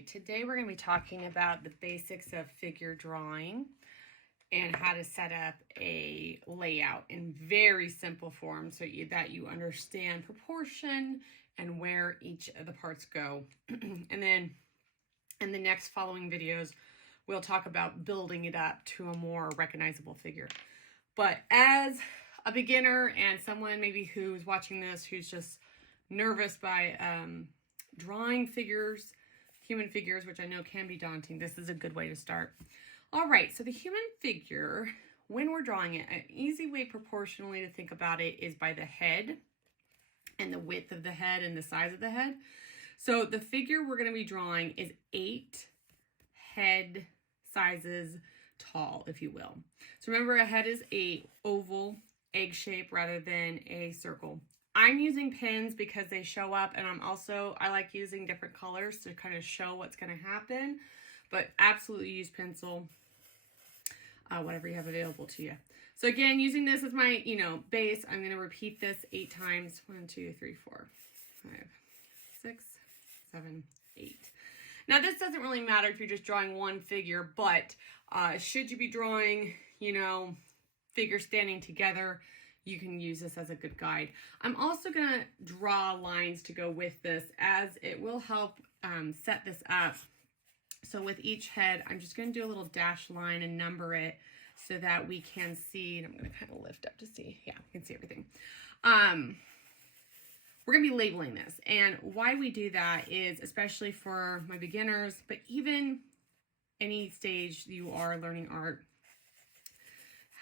right, today we're going to be talking about the basics of figure drawing and how to set up a layout in very simple form so that you understand proportion and where each of the parts go. And then in the next following videos, we'll talk about building it up to a more recognizable figure. But as a beginner and someone maybe who's watching this who's just nervous by drawing figures, human figures, which I know can be daunting, this is a good way to start. All right, so the human figure, when we're drawing it, an easy way proportionally to think about it is by the head and the width of the head and the size of the head. So the figure we're going to be drawing is 8 head sizes tall, if you will. So remember, a head is a oval egg shape rather than a circle. I'm using pins because they show up, and I like using different colors to kind of show what's going to happen, but absolutely use pencil, whatever you have available to you. So again, using this as my, base, I'm going to repeat this 8 times. 1, 2, 3, 4, 5, 6, 7, 8. Now, this doesn't really matter if you're just drawing one figure, but should you be drawing, figures standing together, you can use this as a good guide. I'm also going to draw lines to go with this, as it will help set this up. So with each head, I'm just going to do a little dash line and number it so that we can see. And I'm going to kind of lift up to see. Yeah, we can see everything. We're going to be labeling this. And why we do that is especially for my beginners, but even any stage you are learning art,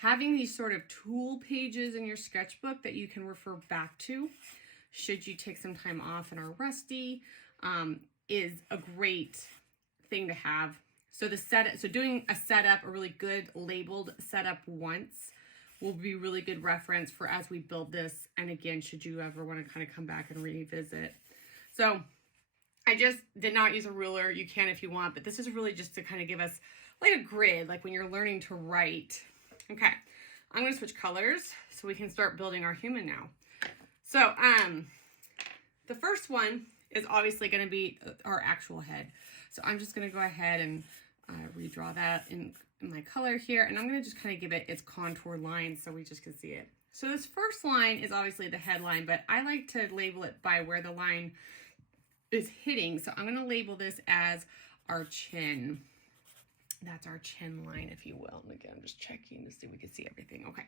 having these sort of tool pages in your sketchbook that you can refer back to should you take some time off and are rusty is a great thing to have. So doing a setup, a really good labeled setup once, will be really good reference for as we build this. And again, should you ever want to kind of come back and revisit. So I just did not use a ruler. You can if you want, but this is really just to kind of give us like a grid, like when you're learning to write. Okay, I'm going to switch colors so we can start building our human now. So the first one is obviously going to be our actual head. So I'm just going to go ahead and redraw that in my color here. And I'm going to just kind of give it its contour lines so we just can see it. So this first line is obviously the headline, but I like to label it by where the line is hitting. So I'm going to label this as our chin. That's our chin line, if you will. And again, I'm just checking to see if we can see everything. Okay.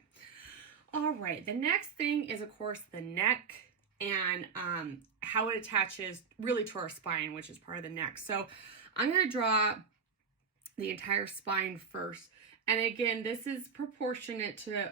All right. The next thing is, of course, the neck and how it attaches really to our spine, which is part of the neck. So I'm going to draw the entire spine first. And again, this is proportionate to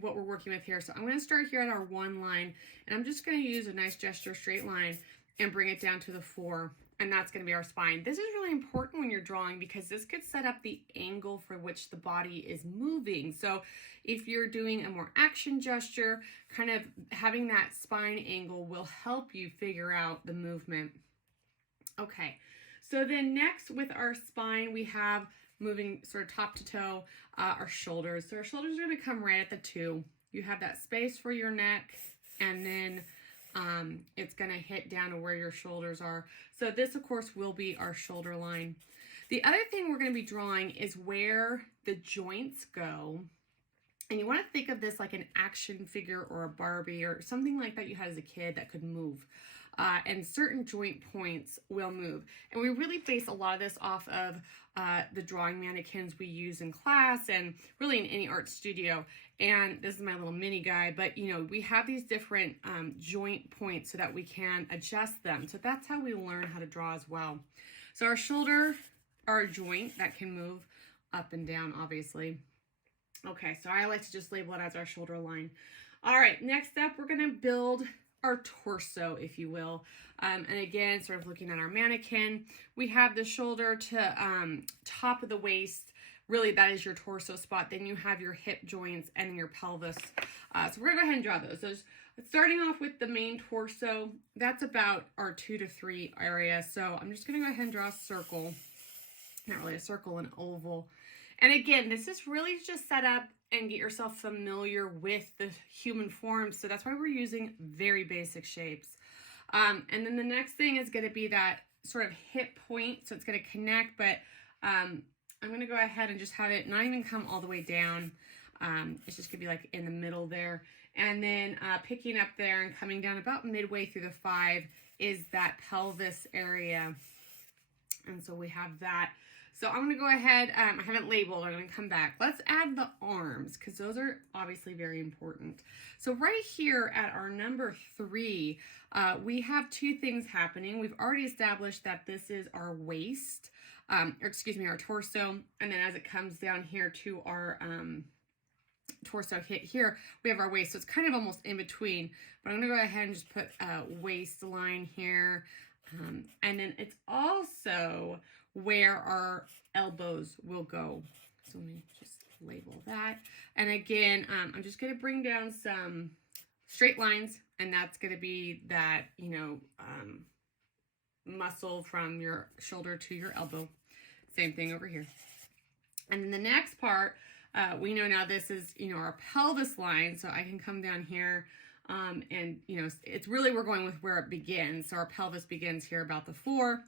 what we're working with here. So I'm going to start here at our 1 line, and I'm just going to use a nice gesture straight line and bring it down to the 4. And that's going to be our spine. This is really important when you're drawing because this could set up the angle for which the body is moving. So if you're doing a more action gesture, kind of having that spine angle will help you figure out the movement. Okay, so then next with our spine, we have moving sort of top to toe, our shoulders. So our shoulders are going to come right at the 2. You have that space for your neck, and then it's going to hit down to where your shoulders are. So this, of course, will be our shoulder line. The other thing we're going to be drawing is where the joints go. And you want to think of this like an action figure or a Barbie or something like that you had as a kid that could move. And certain joint points will move. And we really base a lot of this off of the drawing mannequins we use in class and really in any art studio. And this is my little mini guide, but we have these different joint points so that we can adjust them. So that's how we learn how to draw as well. So our shoulder are a joint that can move up and down, obviously. Okay, so I like to just label it as our shoulder line. All right, next up, we're going to build our torso, if you will. And again, sort of looking at our mannequin, we have the shoulder to top of the waist. Really, that is your torso spot. Then you have your hip joints and your pelvis. So we're going to go ahead and draw those. So starting off with the main torso, that's about our 2 to 3 area. So I'm just going to go ahead and draw a circle. Not really a circle, an oval. And again, this is really just set up and get yourself familiar with the human form. So that's why we're using very basic shapes. And then the next thing is going to be that sort of hip point, so it's going to connect, but I'm going to go ahead and just have it not even come all the way down. It's just going to be like in the middle there. And then picking up there and coming down about midway through the 5 is that pelvis area. And so we have that. So I'm going to go ahead, I haven't labeled, I'm going to come back. Let's add the arms because those are obviously very important. So right here at our number 3, we have 2 things happening. We've already established that this is our waist, our torso. And then as it comes down here to our torso hit here, we have our waist. So it's kind of almost in between. But I'm going to go ahead and just put a waistline here. And then it's also where our elbows will go. So let me just label that. And again, I'm just going to bring down some straight lines, and that's going to be that, muscle from your shoulder to your elbow. Same thing over here. And then the next part, we know now this is, our pelvis line. So I can come down here. And it's really, we're going with where it begins. So our pelvis begins here about the 4,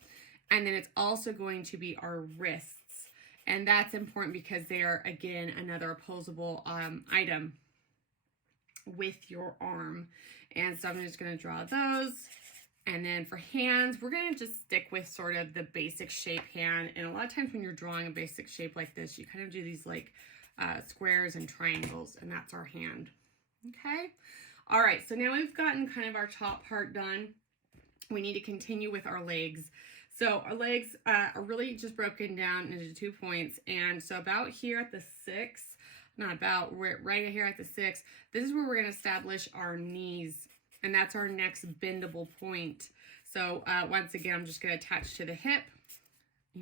and then it's also going to be our wrists. And that's important because they are, again, another opposable item with your arm. And so I'm just going to draw those. And then for hands, we're going to just stick with sort of the basic shape hand. And a lot of times when you're drawing a basic shape like this, you kind of do these like squares and triangles, and that's our hand. Okay. All right, so now we've gotten kind of our top part done. We need to continue with our legs. So our legs are really just broken down into 2 points. And so about here at the 6, right here at the 6, this is where we're going to establish our knees. And that's our next bendable point. So once again, I'm just going to attach to the hip,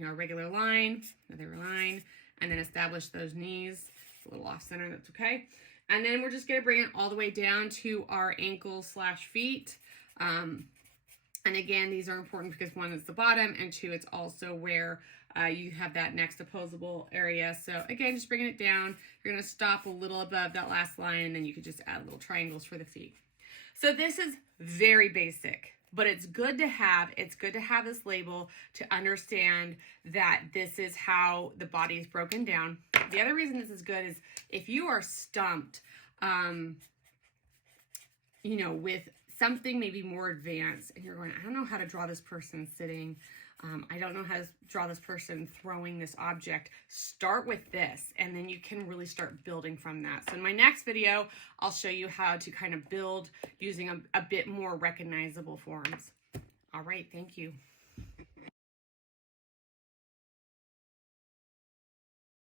a regular line, another line, and then establish those knees. It's a little off center, that's okay. And then we're just going to bring it all the way down to our ankles/feet. And again, these are important because 1, it's the bottom, and 2, it's also where you have that next opposable area. So again, just bringing it down. You're going to stop a little above that last line, and then you could just add little triangles for the feet. So this is very basic, but it's good to have. It's good to have this label to understand that this is how the body is broken down. The other reason this is good is if you are stumped, with something maybe more advanced, and you're going, I don't know how to draw this person sitting. I don't know how to draw this person throwing this object. Start with this, and then you can really start building from that. So in my next video, I'll show you how to kind of build using a bit more recognizable forms. All right, thank you.